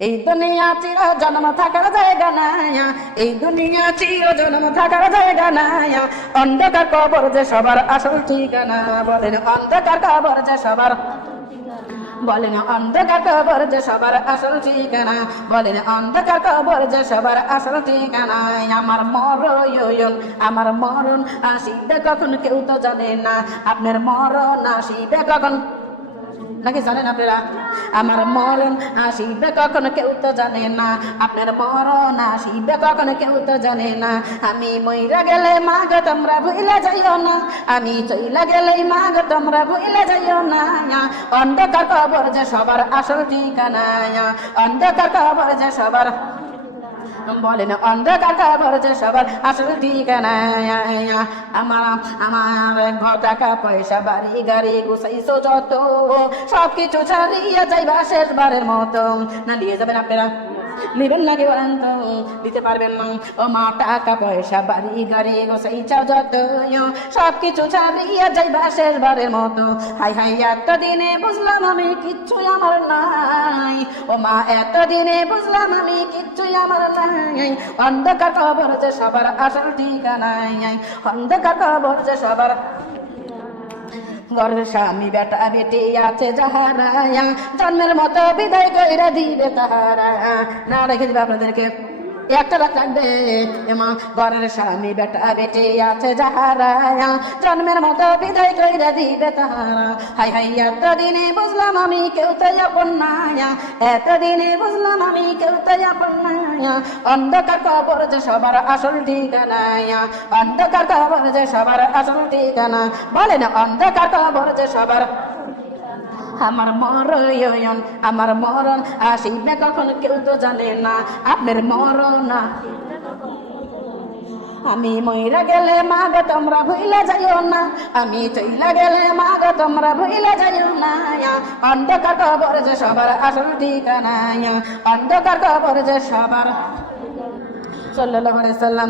এই দুনিয়া চির জন্ম থাকার জায়গা নাই। এই দুনিয়া চির জন্ম থাকার জায়গা নাই। অন্ধকার কবর যে সবার আসল ঠিকানা। বলেন, অন্ধকার কবর যে সবার বলেন, অন্ধকার কবর যে সবার আসল ঠিকানা। বলেন, অন্ধকার কবর যে সবার আসল ঠিকানা। আমার মরণ আমার মরণ আসিবে কখন? কেউ তো জানে না। আপনার মরণ আসিবে কখন? নাকি জানেন আপনারা? আমার মরণ আসিবে কখন, কেউ তো জানে না। আপনার মরণ আসিবে কখন, কেউ তো জানে না। আমি মইরা গেলে, মা গো, তোমরা ভুলে যাইও না। আমি চইলা গেলে, মা গো, তোমরা ভুলে যাইও না। অন্ধকার কবর যে সবার আসল ঠিকানা অন্ধকার কবর যে সবার বলেন অন্ধকার যে সবার, আসল ঠিকানা আমার আমার ঘর টাকা পয়সা, বাড়ি, গাড়ি গুছাইছো যত সবকিছু ছাড়িয়ে যাইবা শেষবারের মতো। না, দিয়ে যাবেন আপনারা? নিবেন নাকি বলেন তো দিতে পারবেন না। ও মা, টাকা পয়সা, বাড়ি, গাড়ি গোসাইছাও যত সবকিছু ছাড়িয়ে যাইবা শেষবারের মতো। হাই হাই এতদিনে বুঝলাম আমি কিচ্ছুই আমার নাই। ও মা এতদিনে বুঝলাম আমি কিচ্ছুই আমার নাই। অন্ধকার খবর যে সবার আসল ঠিকানাই। অন্ধকার খবর যে সবার ঘরের স্বামী, বেটা, বেটি আছে যাহারা। জন্মের মতো বিদায় কইরা দিবে তাহারা। না রেখে দিবে আপনাদেরকে। রাত লাগবে এমা ঘরের স্বামী বেটা বেটি আছে যাহারা। জন্মের মতো বিদায় কইরা দিবে তাহারা। হাই হাই, এতদিনে বুঝলাম আমি কেউ তো আপন না এতদিনে বুঝলাম আমি কেউ তো আপন অন্ধকার কবর যে সবার আসল ঠিকানা অন্ধকার কবর যে সবার আসল ঠিকানা। বলে না, অন্ধকার কবর যে সবার আমার মরণ আমার মরণ, আসিবে কখন কেউ তো জানে না, আপনার মরণ আমি মইরা গেলে মা গো তোমরা ভুইলা যাইও না। আমি চইলা গেলে মা গো তোমরা ভুইলা যাইও না। অন্ধকার কবর যে সবার আসল ঠিকানা অন্ধকার কবর যে সবার সাল্লাল্লাহু আলাইহি সাল্লাম